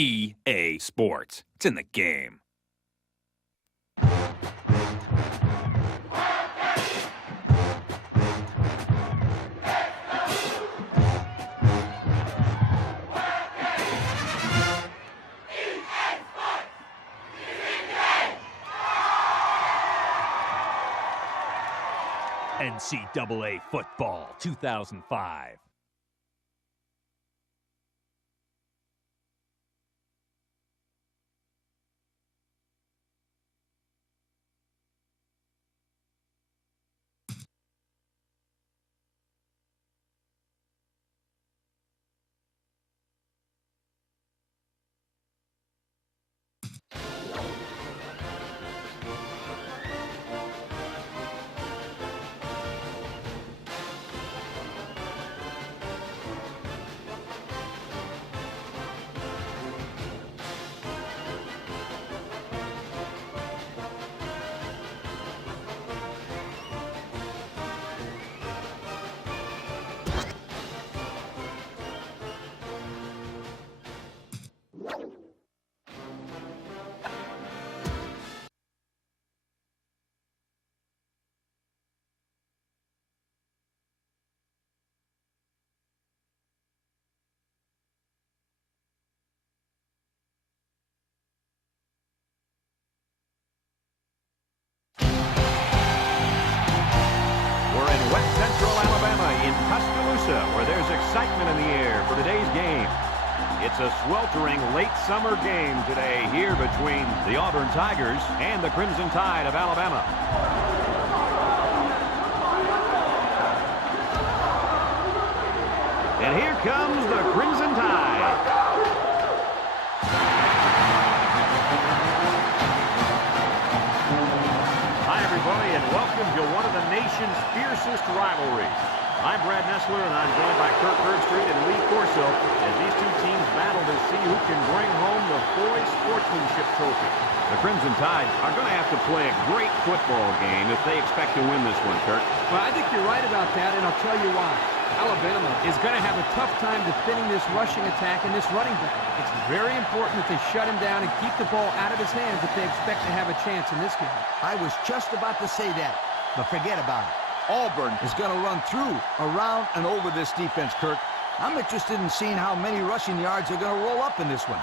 EA Sports. It's in the game. NCAA Football 2005. In Tuscaloosa, where there's excitement in the air for today's game. It's a sweltering late summer game today here between the Auburn Tigers and the Crimson Tide of Alabama. And here comes the Crimson Tide. Hi, everybody, and welcome to one of the nation's fiercest rivalries. I'm Brad Nessler, and I'm joined by Kirk Birdstreet and Lee Corso as these two teams battle to see who can bring home the Foy Sportsmanship Trophy. The Crimson Tide are going to have to play a great football game if they expect to win this one, Kirk. Well, I think you're right about that, and I'll tell you why. Alabama is going to have a tough time defending this rushing attack and this running back. It's very important that they shut him down and keep the ball out of his hands if they expect to have a chance in this game. I was just about to say that, but forget about it. Auburn is going to run through, around, and over this defense, Kirk. I'm interested in seeing how many rushing yards are going to roll up in this one.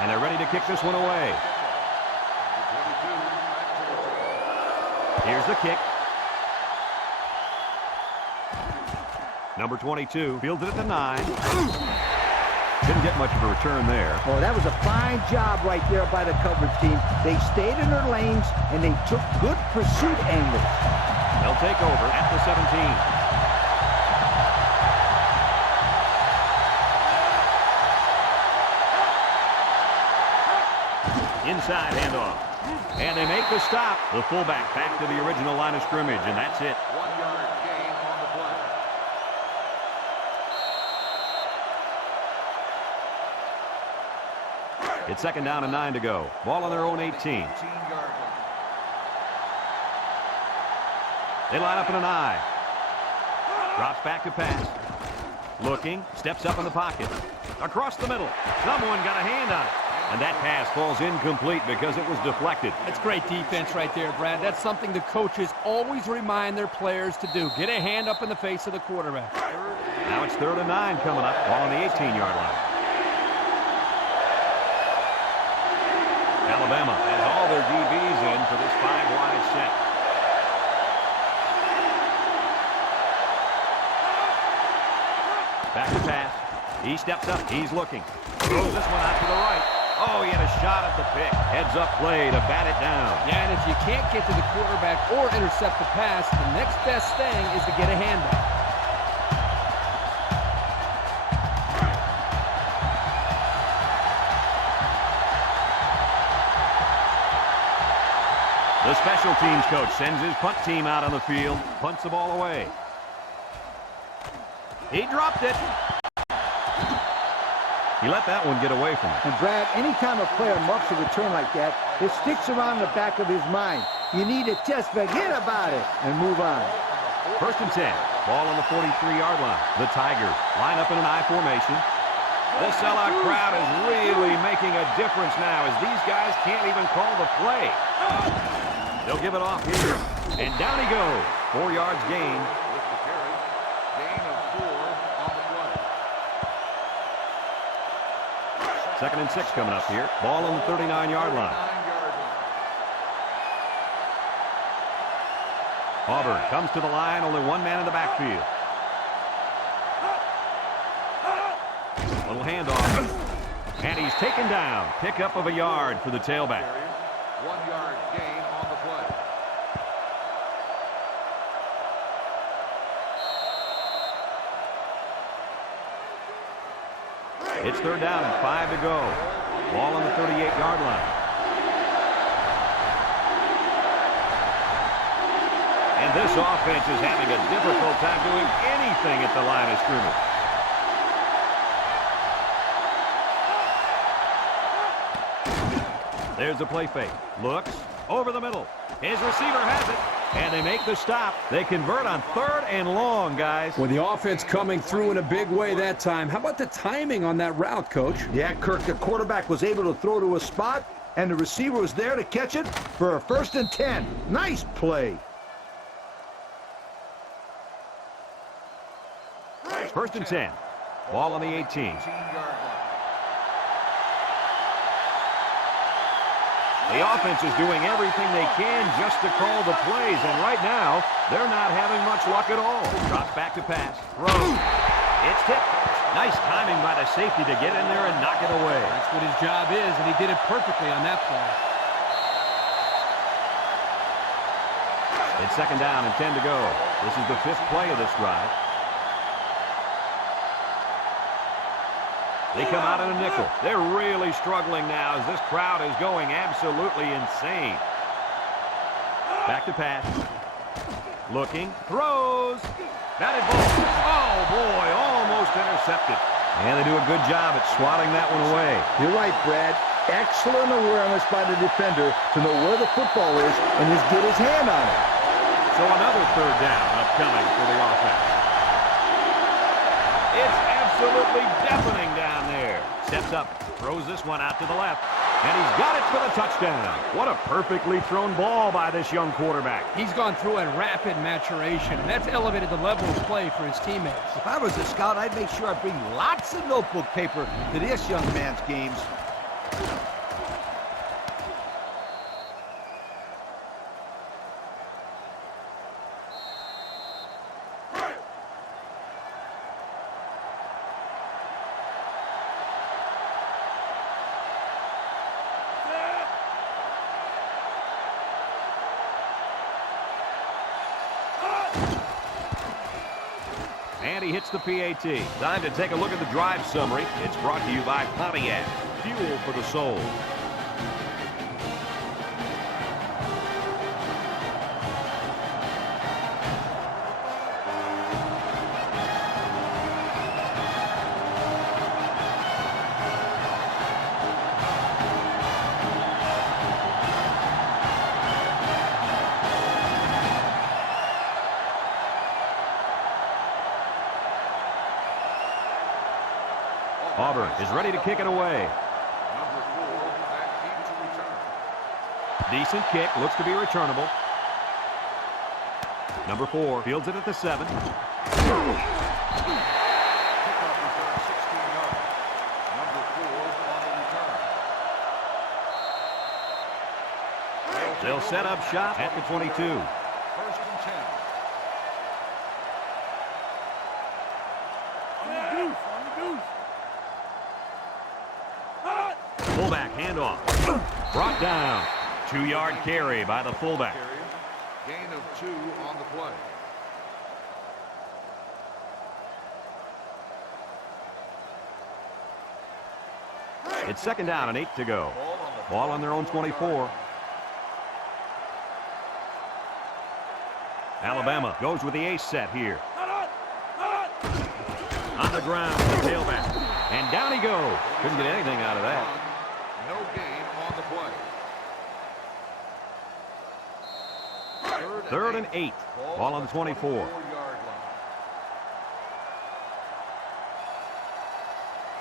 And they're ready to kick this one away. Here's the kick. Number 22 fielded at the 9. Didn't get much of a return there. Oh, that was a fine job right there by the coverage team. They stayed in their lanes, and they took good pursuit angles. They'll take over at the 17. Inside handoff. And they make the stop. The fullback back to the original line of scrimmage, and that's it. 1 yard gain on the play. It's second down and 9 to go. Ball on their own 18. 18-yard line. They line up in an I. Drops back to pass. Looking, steps up in the pocket. Across the middle. Someone got a hand on it. And that pass falls incomplete because it was deflected. That's great defense right there, Brad. That's something the coaches always remind their players to do. Get a hand up in the face of the quarterback. Now it's 3rd and 9 coming up. Ball on the 18-yard line. Alabama has all their DBs in for this 5-wide set. Back to pass. He steps up. He's looking. Throws this one out to the right. Oh, he had a shot at the pick. Heads up play to bat it down. Yeah, and if you can't get to the quarterback or intercept the pass, the next best thing is to get a handoff. The special teams coach sends his punt team out on the field, punts the ball away. He dropped it. He let that one get away from him. And Brad, anytime a player muffs a return like that, it sticks around the back of his mind. You need to just forget about it and move on. 1st and 10. Ball on the 43-yard line. The Tigers line up in an I formation. The sellout crowd is really making a difference now as these guys can't even call the play. They'll give it off here. And down he goes. 4 yards gain. With the carry. Gain of 4 on the play. 2nd and 6 coming up here. Ball on the 39-yard line. 9-yard line. Auburn comes to the line. Only one man in the backfield. Little handoff. And he's taken down. Pickup of a yard for the tailback. 1 yard gain on the play. It's 3rd down and 5 to go. Ball on the 38-yard line. And this offense is having a difficult time doing anything at the line of scrimmage. There's the play fake. Looks over the middle. His receiver has it. And they make the stop. They convert on 3rd and long, guys. With the offense coming through in a big way that time, how about the timing on that route, Coach? Yeah, Kirk, the quarterback was able to throw to a spot, and the receiver was there to catch it for a 1st and 10. Nice play. 1st and 10. Ball on the 18. 18-yard line. The offense is doing everything they can just to call the plays, and right now, they're not having much luck at all. Drops back to pass. Throws. It's tipped. Nice timing by the safety to get in there and knock it away. That's what his job is, and he did it perfectly on that play. It's 2nd down and 10 to go. This is the 5th play of this drive. They come out in a nickel. They're really struggling now as this crowd is going absolutely insane. Back to pass. Looking. Throws. Batted ball. Oh, boy. Almost intercepted. And they do a good job at swatting that one away. You're right, Brad. Excellent awareness by the defender to know where the football is and just get his hand on it. So another 3rd down upcoming for the offense. It's absolutely deafening down there. Steps up, throws this one out to the left, and he's got it for the touchdown. What a perfectly thrown ball by this young quarterback. He's gone through a rapid maturation, and that's elevated the level of play for his teammates. If I was a scout, I'd make sure I bring lots of notebook paper to this young man's games. And he hits the PAT. Time to take a look at the drive summary. It's brought to you by Pontiac. Fuel for the soul. Auburn is ready to kick it away. Number 4, back deep to return. Decent kick, looks to be returnable. Number 4 fields it at the 7. Kickoff return 16 yards. Number 4 on the return. They'll set up shop at the 22. 1st and 10. Fullback handoff. Brought down. 2-yard carry by the fullback. Carry. Gain of 2 on the play. It's 2nd down and 8 to go. Ball on their own 24. Alabama goes with the ace set here. On the ground, tailback. And down he goes. Couldn't get anything out of that. No gain on the play. Third and 8. Ball on the 24. 24-yard line.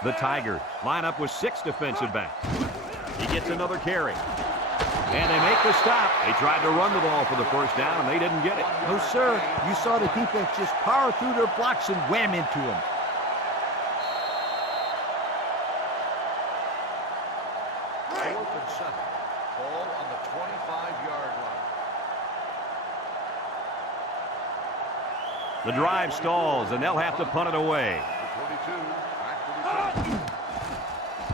The Tigers line up with 6 defensive backs. He gets another carry. And they make the stop. They tried to run the ball for the first down, and they didn't get it. No, sir. You saw the defense just power through their blocks and wham into them. Fourth and 7. Ball on the 25-yard line. The drive stalls, and they'll have to punt it away. The 22. Back to return.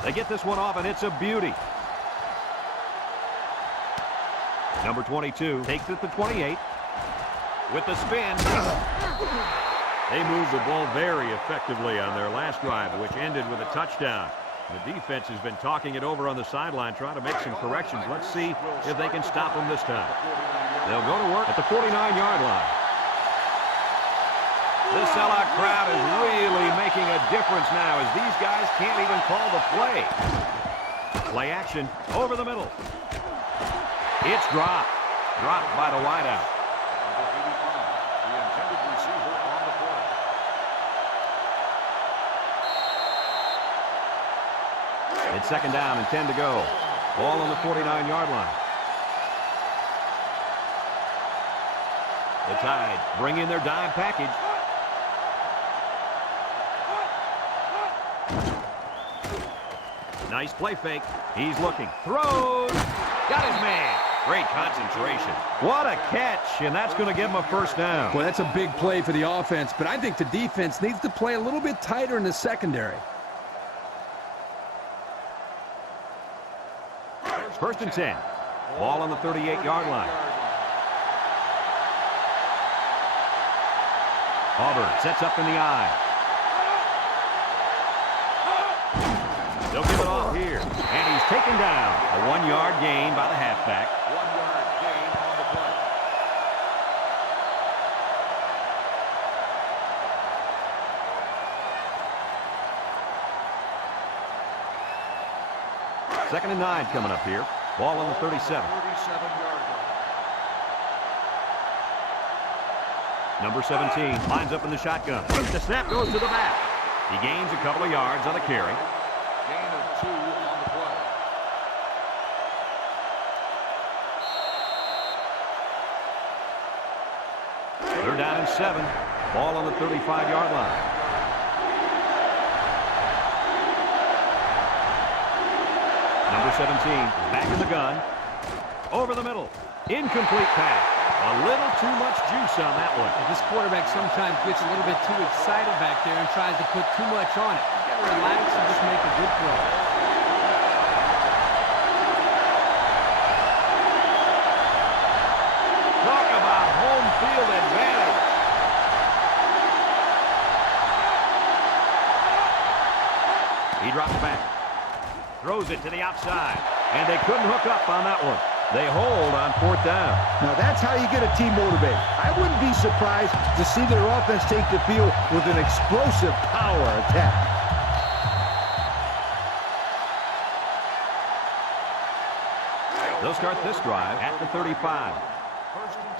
They get this one off, and it's a beauty. Number 22 takes it to 28 with the spin. They moved the ball very effectively on their last drive, which ended with a touchdown. The defense has been talking it over on the sideline, trying to make some corrections. Let's see if they can stop them this time. They'll go to work at the 49-yard line. The sellout crowd is really making a difference now as these guys can't even call the play. Play action over the middle. It's dropped. Dropped by the wideout. Number 85, the intended receiver on the play. It's second down and 10 to go. Ball on the 49-yard line. The Tide bring in their dime package. Nice play fake. He's looking. Throws. Got his man. Great concentration. What a catch, and that's going to give him a first down. Boy, that's a big play for the offense, but I think the defense needs to play a little bit tighter in the secondary. First and 10. Ball on the 38-yard line. Auburn sets up in the eye. They'll give it off here. And he's taken down. A 1-yard gain by the halfback. 1-yard gain on the play. Second and 9 coming up here. Ball on the 37. 37-yard line. Number 17 lines up in the shotgun. The snap goes to the back. He gains a couple of yards on the carry. Gain of 2 on the play. They're down in 7. Ball on the 35-yard line. Number 17 back in the gun. Over the middle. Incomplete pass. A little too much juice on that one. This quarterback sometimes gets a little bit too excited back there and tries to put too much on it. You got to relax and just make a good throw. Talk about home field advantage. He drops back. Throws it to the outside. And they couldn't hook up on that one. They hold on 4th down. Now that's how you get a team motivated. I wouldn't be surprised to see their offense take the field with an explosive power attack. They'll start this drive at the 35. First and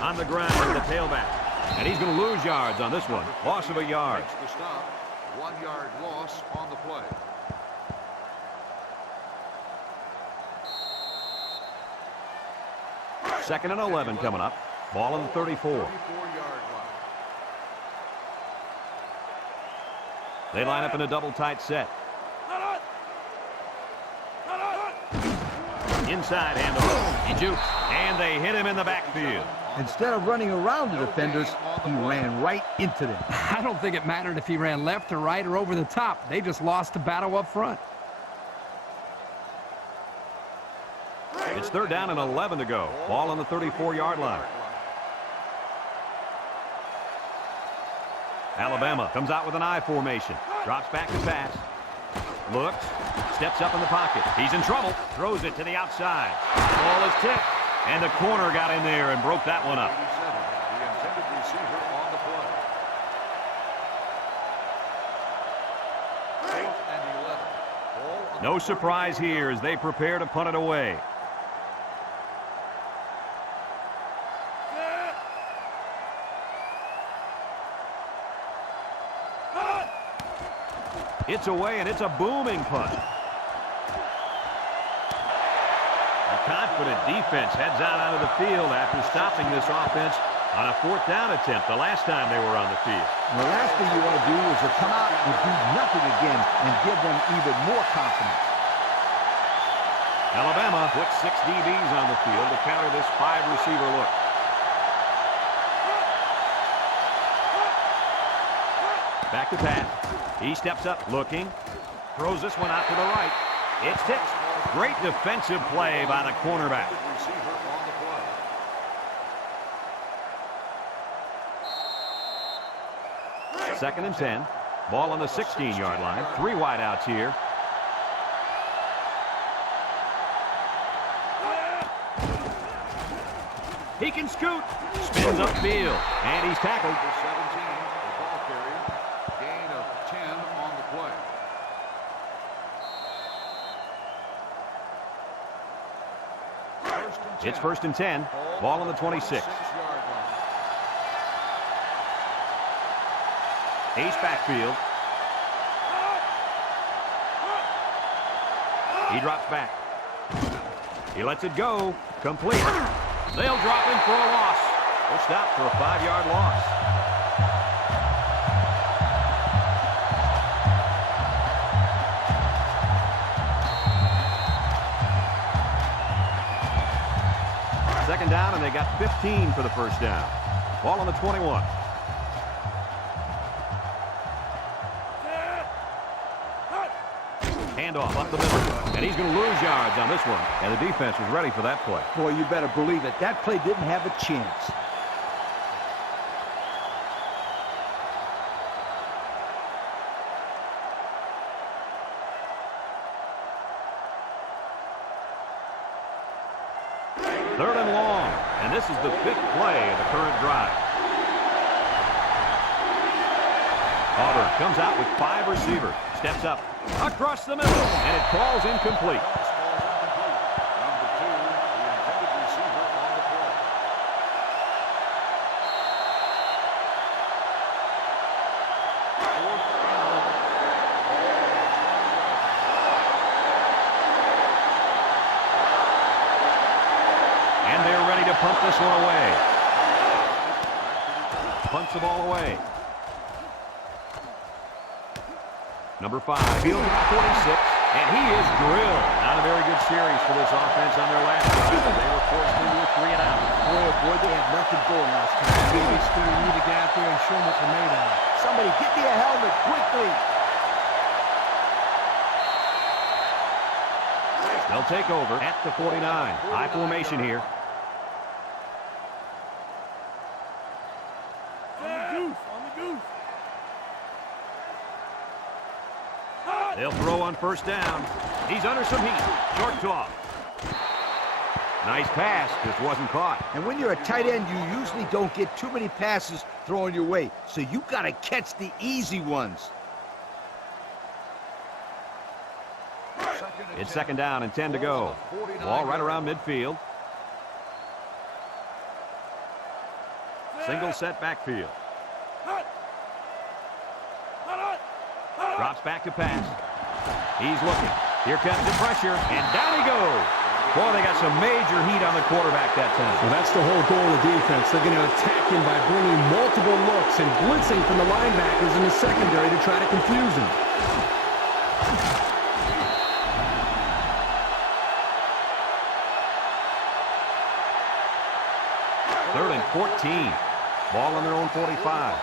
10. On the ground with the tailback. And he's going to lose yards on this one. Loss of a yard. Makes the stop. 1-yard loss on the play. Second and 11 coming up. Ball on the 34. 34-yard line. They line up in a double tight set. Inside handoff. He jukes. And they hit him in the backfield. Instead of running around the defenders, he ran right into them. I don't think it mattered if he ran left or right or over the top. They just lost the battle up front. It's third down and 11 to go. Ball on the 34-yard line. Alabama comes out with an I formation. Drops back to pass. Looks. Steps up in the pocket. He's in trouble. Throws it to the outside. Ball is tipped. And the corner got in there and broke that one up. 87, the intended receiver on the play. 4th and 11. Ball on No the surprise here as they prepare to punt it away. It's away, and it's a booming punt. A confident defense heads out onto the field after stopping this offense on a 4th down attempt the last time they were on the field. The last thing you want to do is to come out and do nothing again and give them even more confidence. Alabama puts 6 DBs on the field to counter this 5-receiver look. Back to pass. He steps up, looking. Throws this one out to the right. It's tipped. Great defensive play by the cornerback. receiver on the play. 2nd and 10. Ball on the 16-yard line. 3 wideouts here. He can scoot. Spins upfield. And he's tackled. Number 17, the ball carrier. Gain of 10 on the play. It's 1st and 10. Ball on the 26. 6-yard line. Ace backfield. He drops back. He lets it go. Complete. They'll drop him for a loss. They'll stop for a 5-yard loss. Second down, and they got 15 for the 1st down. Ball on the 21. Handoff up the middle. And he's going to lose yards on this one. And the defense was ready for that play. Boy, you better believe it. That play didn't have a chance. Third and long. And this is the 5th play of the current drive. Auburn comes out with 5 receivers. Steps up across the middle. And it falls incomplete. Pass falls incomplete. Number 2, the intended receiver on the play. And they're ready to punt this one away. Punts the ball away. Number 5, field at 46, and he is drilled. Not a very good series for this offense on their last drive. They were forced into a 3 and out. Boy, they had nothing going last time. Maybe Scooter, you need to get out there and show them what they're made of. Somebody get me a helmet quickly. They'll take over at the 49. High formation here. They'll throw on 1st down. He's under some heat. Short toss. Nice pass. Just wasn't caught. And when you're a tight end, you usually don't get too many passes thrown your way. So you got to catch the easy ones. It's 2nd down and 10 to go. Ball right around midfield. Single set backfield. Drops back to pass. He's looking. Here comes the pressure, and down he goes. Boy, they got some major heat on the quarterback that time. Well, that's the whole goal of defense. They're going to attack him by bringing multiple looks and blitzing from the linebackers in the secondary to try to confuse him. 3rd and 14. Ball on their own 45.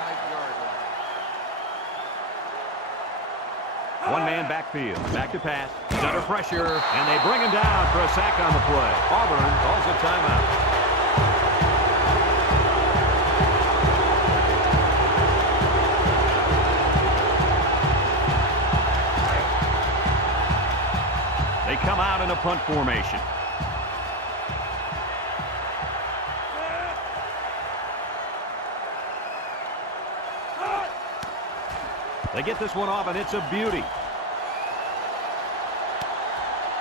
One-man backfield. Back to pass. He's under pressure, and they bring him down for a sack on the play. Auburn calls a timeout. They come out in a punt formation. They get this one off, and it's a beauty.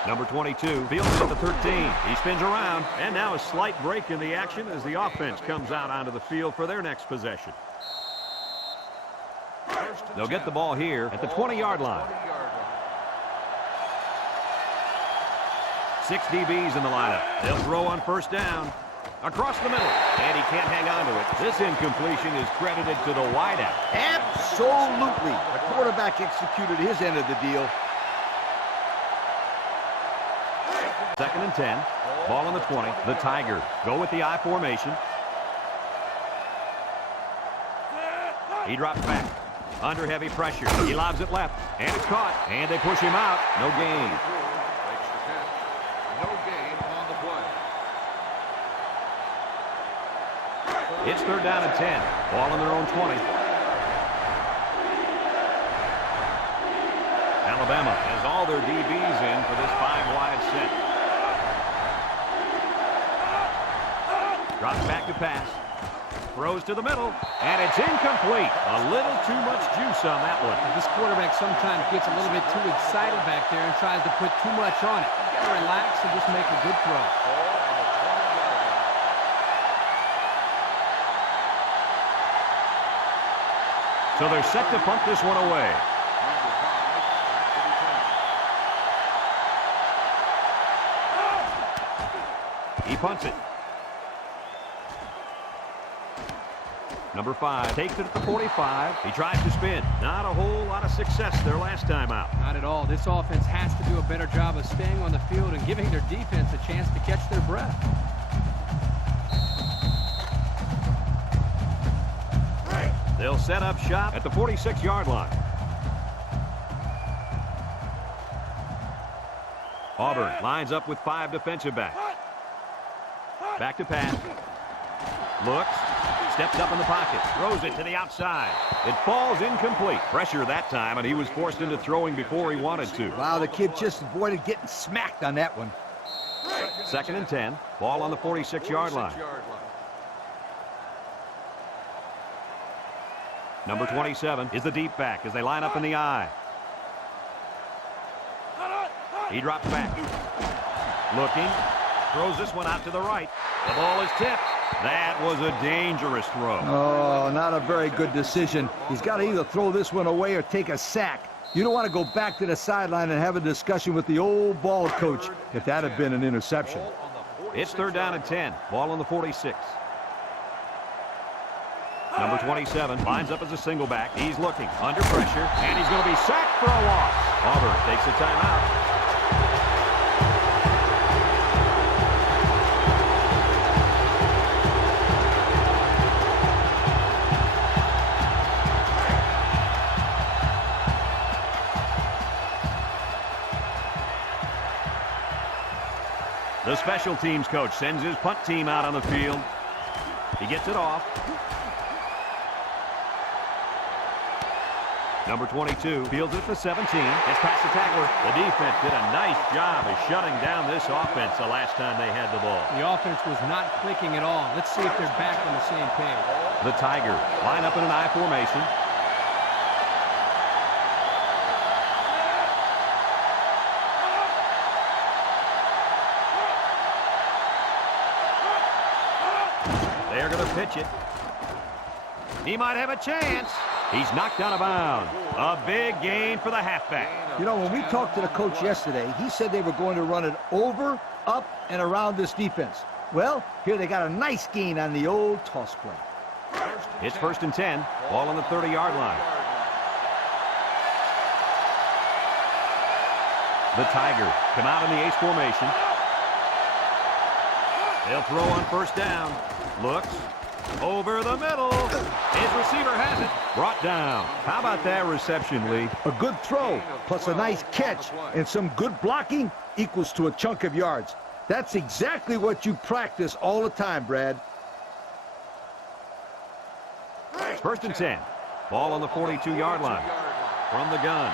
Number 22 fields it at the 13. He spins around, and now a slight break in the action as the offense comes out onto the field for their next possession. They'll get the ball here at the 20-yard line. 6 DBs in the lineup. They'll throw on first down. Across the middle, and he can't hang on to it. This incompletion is credited to the wideout. Absolutely. The quarterback executed his end of the deal. 2nd and 10. Ball on the 20. The Tigers go with the I formation. He drops back. Under heavy pressure. He lobs it left. And it's caught. And they push him out. No gain. Makes the catch. No gain on the play. It's 3rd down and 10. Ball on their own 20. Alabama has all their DBs in for this 5-wide set. Drops back to pass. Throws to the middle, and it's incomplete. A little too much juice on that one. This quarterback sometimes gets a little bit too excited back there and tries to put too much on it. You gotta relax and just make a good throw. So they're set to punt this one away. He punts it. Number 5 takes it at the 45. He tries to spin. Not a whole lot of success there last time out. Not at all. This offense has to do a better job of staying on the field and giving their defense a chance to catch their breath. They'll set up shop at the 46-yard line. Auburn lines up with 5 defensive backs. Back to pass. Looks. Steps up in the pocket. Throws it to the outside. It falls incomplete. Pressure that time, and he was forced into throwing before he wanted to. Wow, the kid just avoided getting smacked on that one. 2nd and 10. Ball on the 46-yard line. Number 27 is the deep back as they line up in the I. He drops back. Looking. Throws this one out to the right. The ball is tipped. That was a dangerous throw. Oh, not a very good decision. He's got to either throw this one away or take a sack. You don't want to go back to the sideline and have a discussion with the old ball coach if that had been an interception. It's 3rd down and 10. Ball on the 46. Number 27 lines up as a single back. He's looking under pressure, and he's going to be sacked for a loss. Auburn takes a timeout. The special teams coach sends his punt team out on the field. He gets it off. Number 22 fields it at the 17. It's past the tackler. The defense did a nice job of shutting down this offense the last time they had the ball. The offense was not clicking at all. Let's see if they're back on the same page. The Tigers line up in an I formation. They're going to pitch it. He might have a chance. He's knocked out of bounds. A big gain for the halfback. You know, when we talked to the coach yesterday, he said they were going to run it over, up, and around this defense. Well, here they got a nice gain on the old toss play. It's 1st and 10. Ball on the 30-yard line. The Tigers come out in the H formation. They'll throw on first down. Looks. Over the middle. His receiver has it. Brought down. How about that reception, Lee? A good throw, plus a nice catch, and some good blocking equals to a chunk of yards. That's exactly what you practice all the time, Brad. It's 1st and 10. Ball on the 42-yard line. From the gun.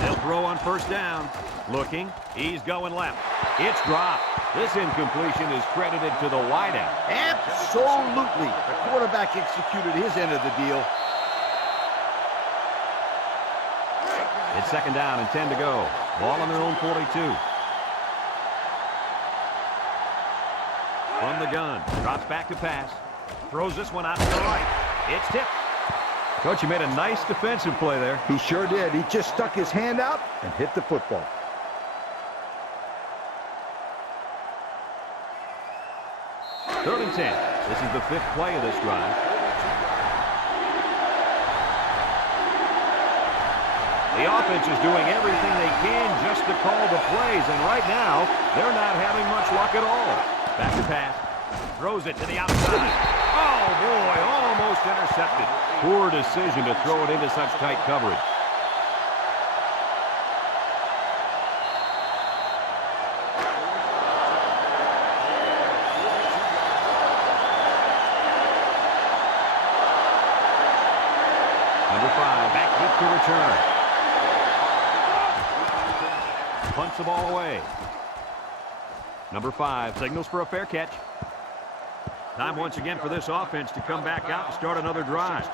They'll throw on first down. Looking. He's going left. It's dropped. This incompletion is credited to the wideout. Absolutely. The quarterback executed his end of the deal. It's second down and 10 to go. Ball on their own 42. From the gun. Drops back to pass. Throws this one out to the right. It's tipped. Coach, you made a nice defensive play there. He sure did. He just stuck his hand out and hit the football. Third and 10. This is the 5th play of this drive. The offense is doing everything they can just to call the plays, and right now, they're not having much luck at all. Back to pass. Throws it to the outside. Oh, boy, almost intercepted. Poor decision to throw it into such tight coverage. Number 5, back deep to return. Punts the ball away. Number 5 signals for a fair catch. Time once again for this offense to come back out and start another drive.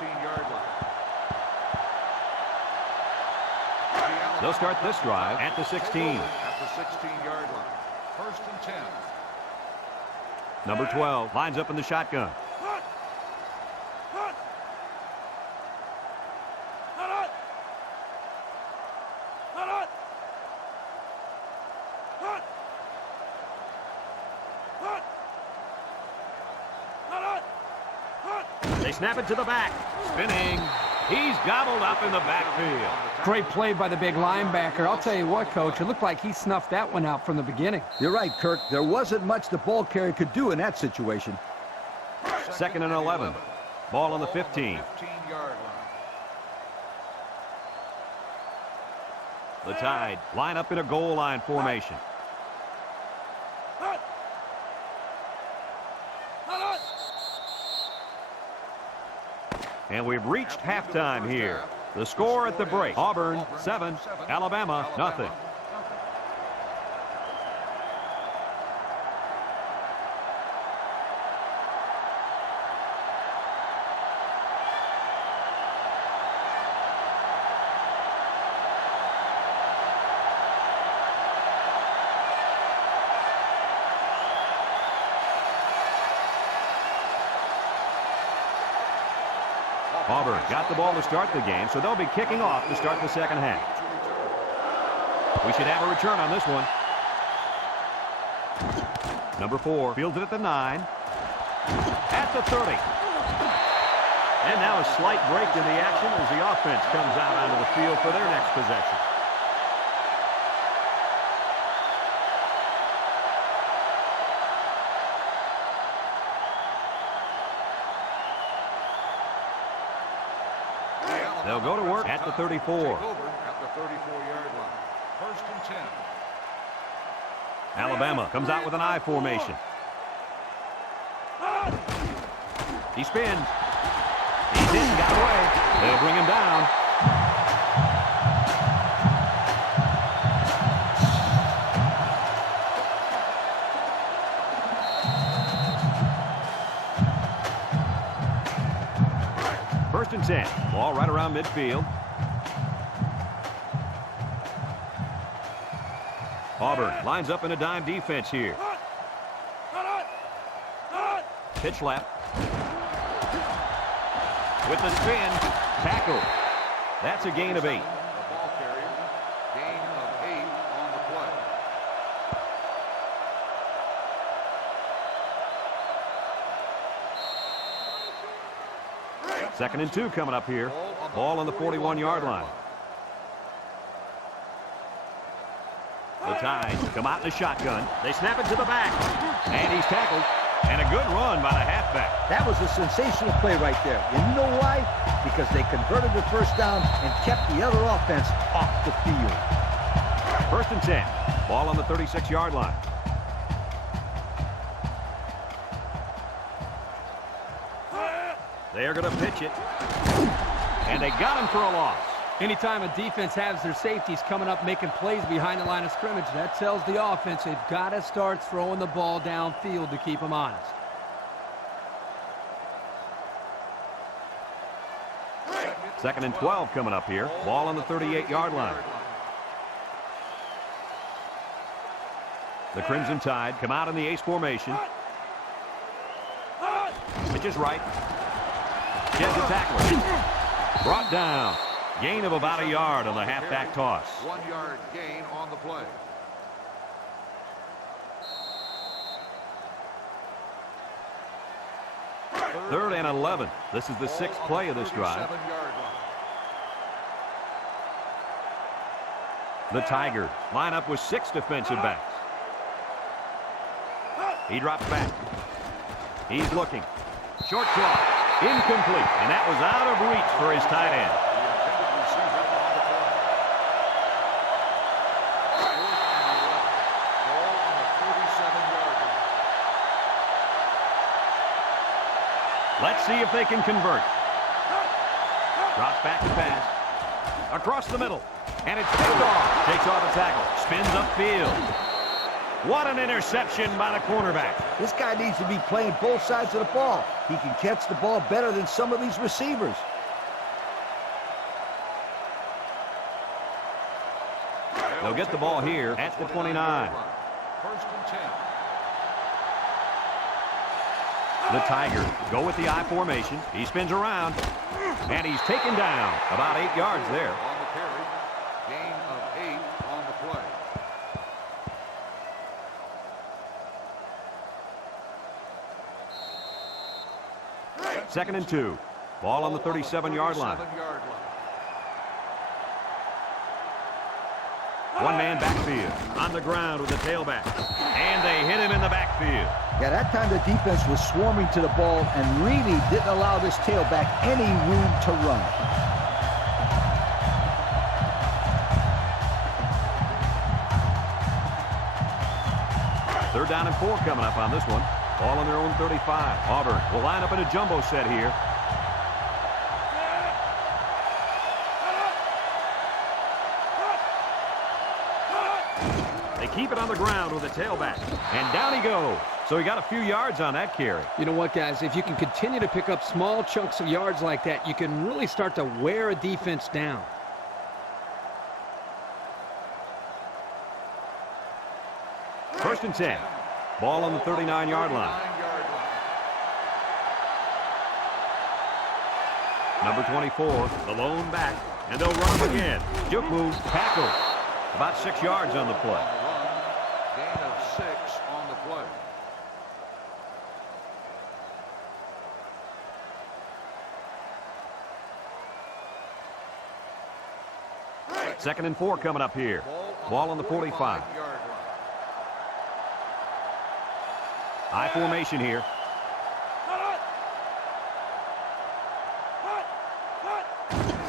They'll start this drive at the 16. At the 16-yard line. First and 10. Number 12 lines up in the shotgun. They snap it to the back. Spinning. He's gobbled up in the backfield. Great play by the big linebacker. I'll tell you what, Coach, it looked like he snuffed that one out from the beginning. You're right, Kirk. There wasn't much the ball carrier could do in that situation. Second and 11. Ball on the 15. 15-yard line. The Tide line up in a goal line formation. And we've reached halftime here. The score at the break. Auburn 7, Alabama nothing. Auburn got the ball to start the game, so they'll be kicking off to start the second half. We should have a return on this one. Number 4 fields it at the 9. At the 30. And now a slight break in the action as the offense comes out onto the field for their next possession. They'll go to work at the 34. Take over at the 34-yard line. First and 10. Alabama comes out with an I formation. He spins. He's in, got away. They'll bring him down. First and 10. Ball right around midfield. Auburn lines up in a dime defense here. Pitch left. With the spin. Tackle. That's a gain of 8. The ball carrier. Gain of 8 on the play. Second and 2 coming up here. Ball on the 41-yard line. The Tide come out in the shotgun. They snap it to the back. And he's tackled. And a good run by the halfback. That was a sensational play right there. And you know why? Because they converted the first down and kept the other offense off the field. First and 10. Ball on the 36-yard line. They're going to pitch it. And they got him for a loss. Anytime a defense has their safeties coming up making plays behind the line of scrimmage, that tells the offense they've got to start throwing the ball downfield to keep them honest. Second and 12 coming up here. Ball on the 38-yard line. The Crimson Tide come out in the ace formation. Pitch is right. Gets a tackler. Brought down. Gain of about a yard on the halfback toss. 1 yard gain on the play. Third and 11. This is the 6th play of this drive. The Tigers line up with 6 defensive backs. He drops back. He's looking. Short clock. Incomplete. And that was out of reach for his tight end. Let's see if they can convert. Drops back to pass. Across the middle. And it's picked off. Takes off a tackle. Spins upfield. What an interception by the cornerback. This guy needs to be playing both sides of the ball. He can catch the ball better than some of these receivers. They'll get the ball here at the 29. First and 10. The Tigers go with the I formation. He spins around, and he's taken down about 8 yards there. On the carry. Gain of 8 on the play. Second and 2. Ball on the 37-yard line. One-man backfield. On the ground with the tailback. And they hit him in the backfield. Yeah, that time the defense was swarming to the ball and really didn't allow this tailback any room to run. Third down and 4 coming up on this one. Ball on their own 35. Auburn will line up in a jumbo set here. They keep it on the ground with a tailback. And down he goes. So he got a few yards on that carry. You know what, guys? If you can continue to pick up small chunks of yards like that, you can really start to wear a defense down. First and 10. Ball on the 39-yard line. Number 24, the lone back. And they'll run him again. Juke move, tackle. About 6 yards on the play. Gain of 6 on the play. Second and 4 coming up here. Ball on the 45. I formation here.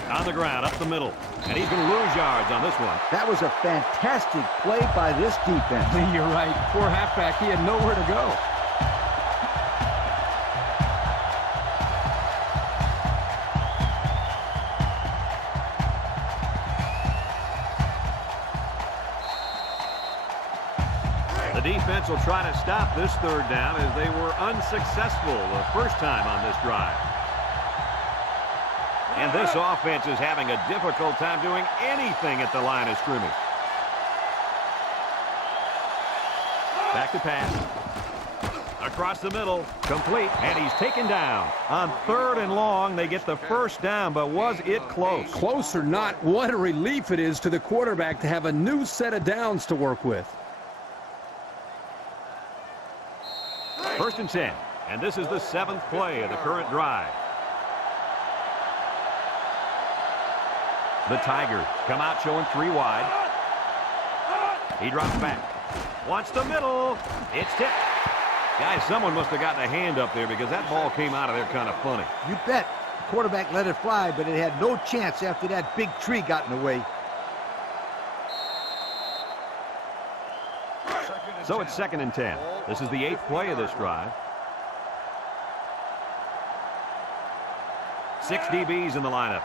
On the ground, up the middle. And he's going to lose yards on this one. That was a fantastic play by this defense. You're right. Poor halfback. He had nowhere to go. The defense will try to stop this third down as they were unsuccessful the first time on this drive. And this offense is having a difficult time doing anything at the line of scrimmage. Back to pass. Across the middle. Complete. And he's taken down. On third and long, they get the first down, but was it close? Close or not, what a relief it is to the quarterback to have a new set of downs to work with. First and 10. And this is the 7th play of the current drive. The Tigers come out showing 3 wide. He drops back. Wants the middle. It's tipped. Guys, someone must have gotten a hand up there because that ball came out of there kind of funny. You bet. The quarterback let it fly, but it had no chance after that big tree got in the way. So it's second and 10. This is the 8th play of this drive. 6 DBs in the lineup.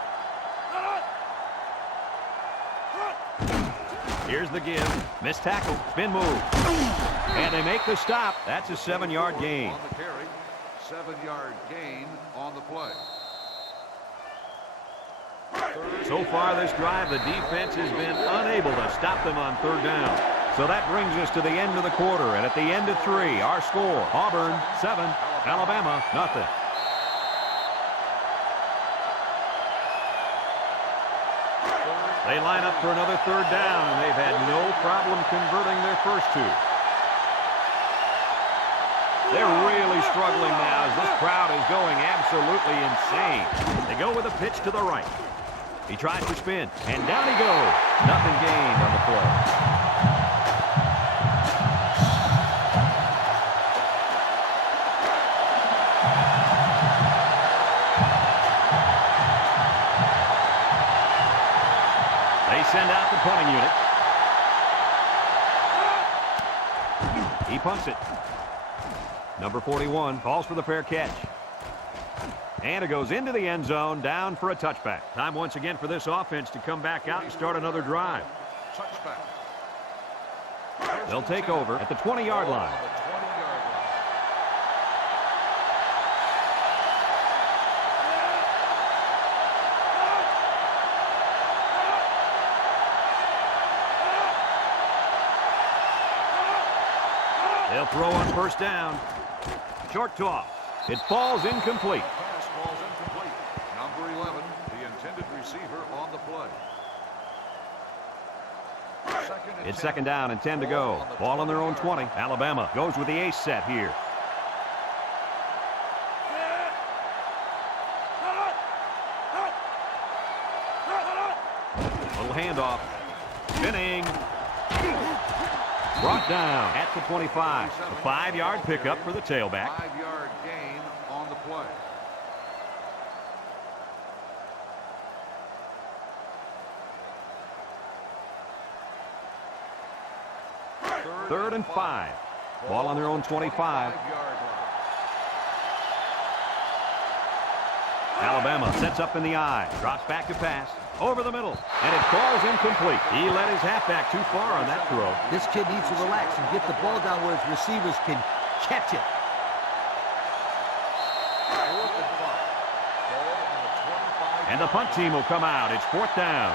Here's the give. Missed tackle. Spin move. And they make the stop. That's a 7-yard gain. On the carry. 7-yard gain on the play. So far this drive, the defense has been unable to stop them on 3rd down. So that brings us to the end of the quarter. And at the end of 3, our score, Auburn 7, Alabama nothing. They line up for another 3rd down, and they've had no problem converting their first 2. They're really struggling now as this crowd is going absolutely insane. They go with a pitch to the right. He tries to spin, and down he goes. Nothing gained on the play. Send out the punting unit. He punts it. Number 41 calls for the fair catch. And it goes into the end zone, down for a touchback. Time once again for this offense to come back out and start another drive. Touchback. They'll take over at the 20-yard line. They'll throw on 1st down. Short toss. It falls incomplete. Pass falls incomplete. Number 11, the intended receiver on the play. It's 2nd down and 10 to go. Ball on their own 20. Alabama goes with the ace set here. Little handoff. Spinning. Brought down at the 25. A 5-yard pickup for the tailback. 5-yard gain on the play. Third and 5. Ball on their own 25. Alabama sets up in the I. Drops back to pass. Over the middle. And it falls incomplete. He let his halfback too far on that throw. This kid needs to relax and get the ball down where his receivers can catch it. 4th and 5. Ball on the 25. And the punt team will come out. It's 4th down.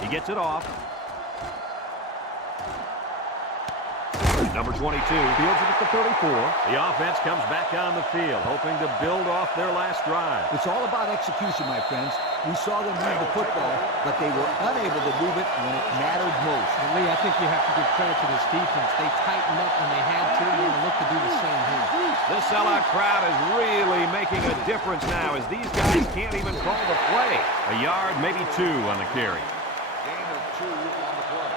He gets it off. Number 22 fields it at the 34. The offense comes back on the field, hoping to build off their last drive. It's all about execution, my friends. We saw them move the football, but they were unable to move it when it mattered most. And Lee, I think you have to give credit to this defense. They tightened up when they had to, and they look to do the same here. This sellout crowd is really making a difference now as these guys can't even call the play. A yard, maybe 2 on the carry. Gain of 2 on the play.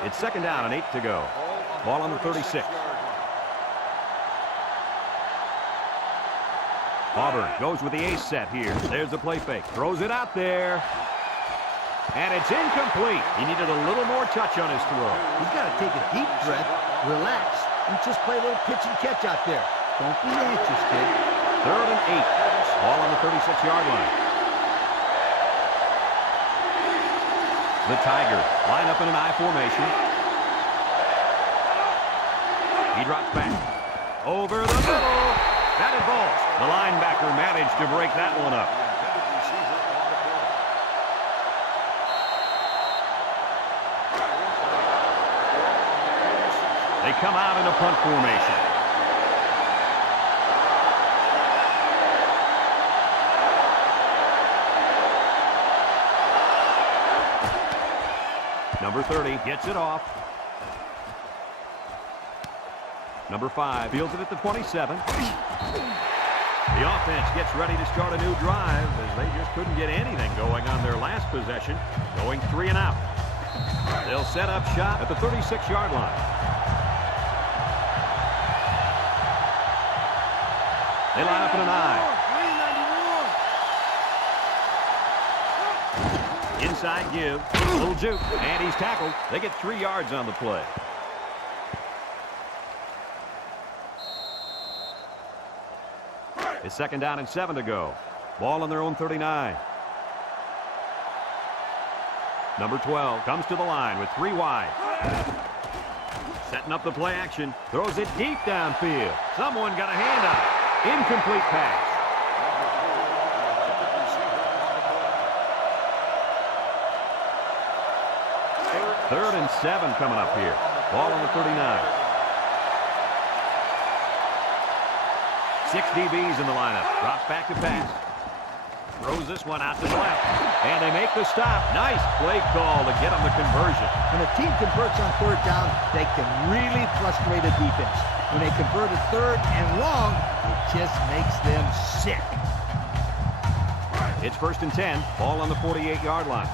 It's 2nd down and 8 to go. Ball on the 36. Auburn goes with the ace set here. There's the play fake. Throws it out there. And it's incomplete. He needed a little more touch on his throw. He's got to take a deep breath, relax, and just play a little pitch and catch out there. Don't be anxious, kid. 3rd and 8. Ball on the 36-yard line. The Tigers line up in an I formation. He drops back. Over the middle. Batted ball. The linebacker managed to break that one up. They come out in a punt formation. Number 30 gets it off. Number 5 fields it at the 27. The offense gets ready to start a new drive as they just couldn't get anything going on their last possession, going 3 and out. They'll set up shop at the 36-yard line. They line up in an I. Inside give. A little juke. And he's tackled. They get 3 yards on the play. It's 2nd down and 7 to go. Ball on their own 39. Number 12 comes to the line with 3 wide. Setting up the play action. Throws it deep downfield. Someone got a hand on it. Incomplete pass. 3rd and 7 coming up here. Ball on the 39. 6 DBs in the lineup. Drops back to pass. Throws this one out to the left. And they make the stop. Nice play call to get them the conversion. When a team converts on 3rd down, they can really frustrate a defense. When they convert a 3rd and long, it just makes them sick. It's 1st and 10. Ball on the 48-yard line.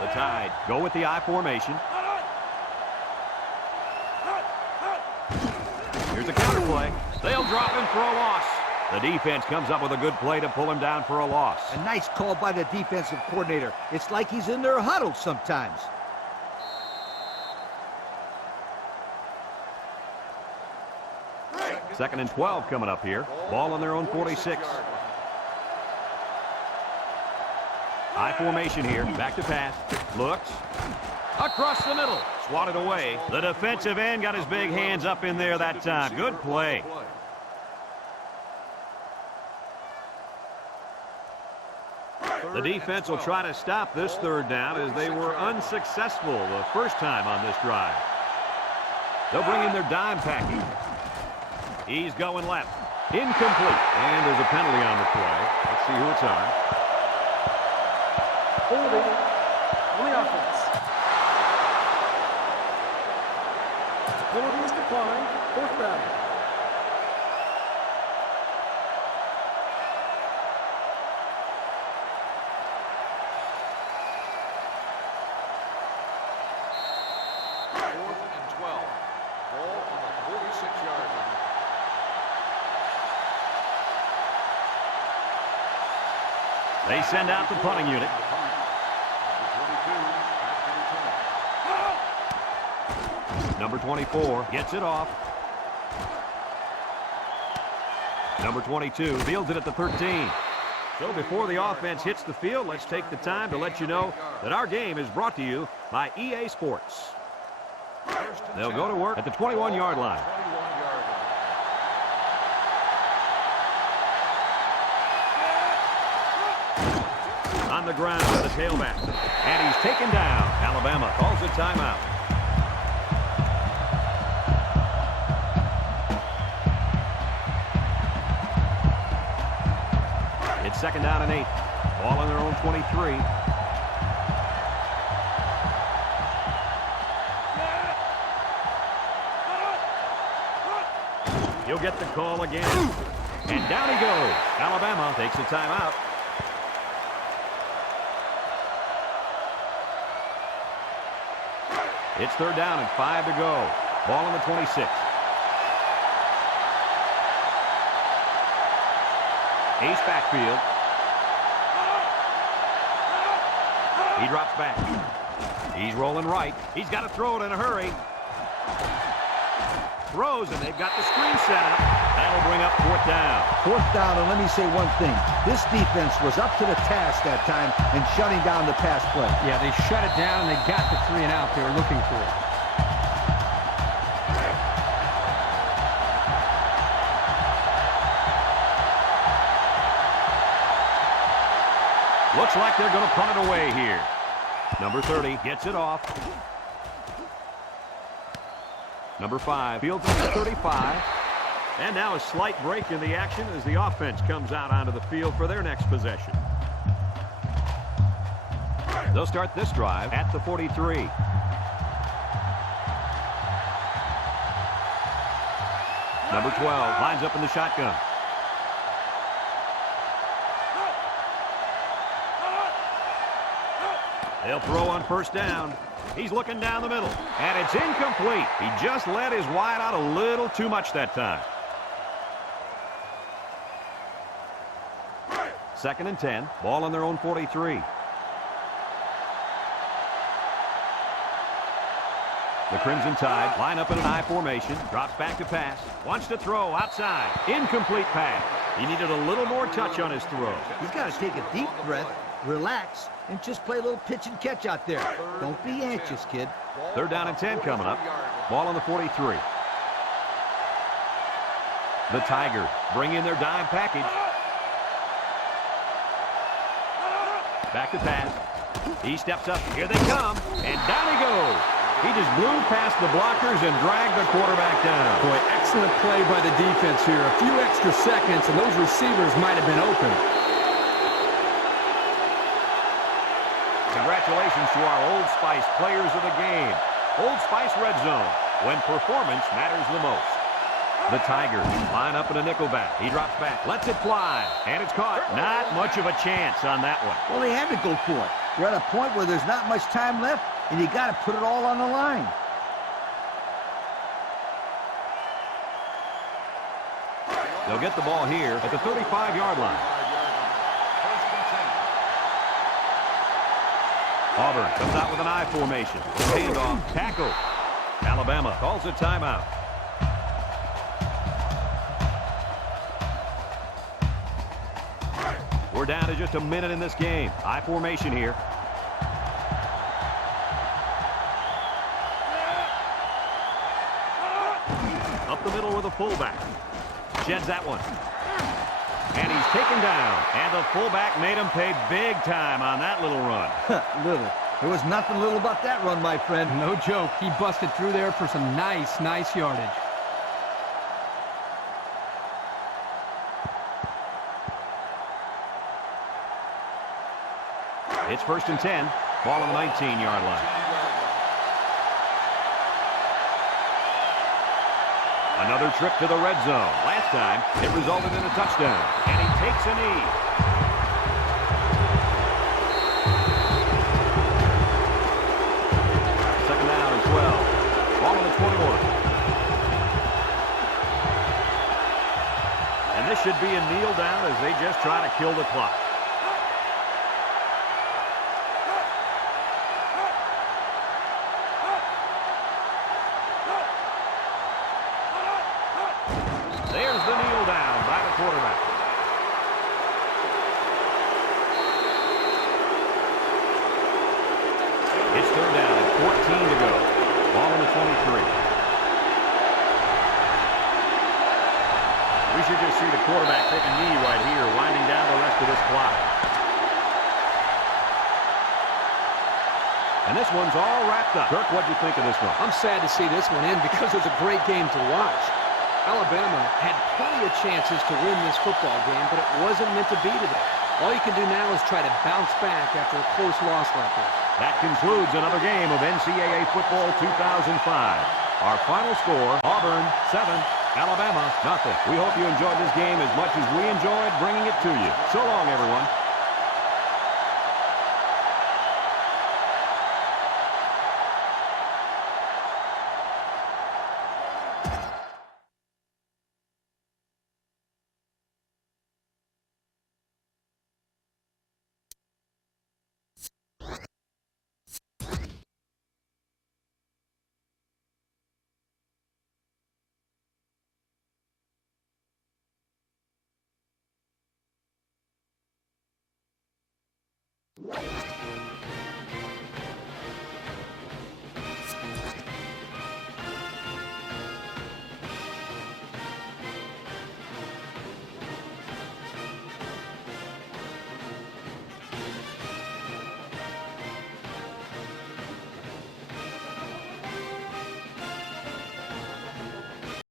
The Tide go with the I formation. Here's a counter play. They'll drop him for a loss. The defense comes up with a good play to pull him down for a loss. A nice call by the defensive coordinator. It's like he's in their huddle sometimes. Second and 12 coming up here. Ball on their own 46. I formation here. Back to pass. Looks. Across the middle. Swatted away. The defensive end got his big hands up in there that time. Good play. The defense will try to stop this 3rd down as they were unsuccessful the first time on this drive. They'll bring in their dime package. He's going left. Incomplete. And there's a penalty on the play. Let's see who it's on. Holding on the offense. Penalty is declined. 4th down. They send out the punting unit. Number 24 gets it off. Number 22 fields it at the 13. So before the offense hits the field, let's take the time to let you know that our game is brought to you by EA Sports. They'll go to work at the 21-yard line. On the ground with the tailback. And he's taken down. Alabama calls a timeout. It's 2nd down and 8. Ball on their own 23. He'll get the call again. And down he goes. Alabama takes a timeout. It's 3rd down and 5 to go. Ball on the 26. Ace backfield. He drops back. He's rolling right. He's got to throw it in a hurry. Throws, and they've got the screen set up. That'll bring up 4th down. 4th down, and let me say one thing. This defense was up to the task that time in shutting down the pass play. Yeah, they shut it down, and they got the 3 and out they were looking for. Looks like they're going to punt it away here. Number 30 gets it off. Number 5 fields it at 35. And now a slight break in the action as the offense comes out onto the field for their next possession. They'll start this drive at the 43. Number 12 lines up in the shotgun. They'll throw on 1st down. He's looking down the middle, and it's incomplete. He just let his wide out a little too much that time. 2nd and 10. Ball on their own 43. The Crimson Tide line up in an I formation. Drops back to pass. Wants to throw outside. Incomplete pass. He needed a little more touch on his throw. He's got to take a deep breath, relax, and just play a little pitch and catch out there. Don't be anxious, kid. 3rd down and 10 coming up. Ball on the 43. The Tigers bring in their dime package. Back to pass. He steps up. Here they come. And down he goes. He just blew past the blockers and dragged the quarterback down. Boy, excellent play by the defense here. A few extra seconds, and those receivers might have been open. Congratulations to our Old Spice players of the game. Old Spice Red Zone, when performance matters the most. The Tigers line up in a nickelback. He drops back, lets it fly, and it's caught. Not much of a chance on that one. Well, they had to go for it. We're at a point where there's not much time left, and you got to put it all on the line. They'll get the ball here at the 35-yard line. Auburn comes out with an I formation. Handoff, tackle. Alabama calls a timeout. We're down to just a minute in this game. I formation here. Up the middle with a fullback. Sheds that one. And he's taken down. And the fullback made him pay big time on that little run. Little. There was nothing little about that run, my friend. No joke. He busted through there for some nice yardage. It's 1st and 10. Ball on the 19-yard line. Another trip to the red zone. Last time, it resulted in a touchdown. And he takes a knee. Second down and 12. Ball on the 21. And this should be a kneel down as they just try to kill the clock. There's the kneel down by the quarterback. It's 3rd down and 14 to go. Ball on the 23. We should just see the quarterback take a knee right here, winding down the rest of this clock. And this one's all wrapped up. Kirk, what'd you think of this one? I'm sad to see this one in because it was a great game to watch. Alabama had plenty of chances to win this football game, but it wasn't meant to be today. All you can do now is try to bounce back after a close loss like this. That concludes another game of NCAA Football 2005. Our final score, Auburn 7, Alabama 0. We hope you enjoyed this game as much as we enjoyed bringing it to you. So long, everyone. You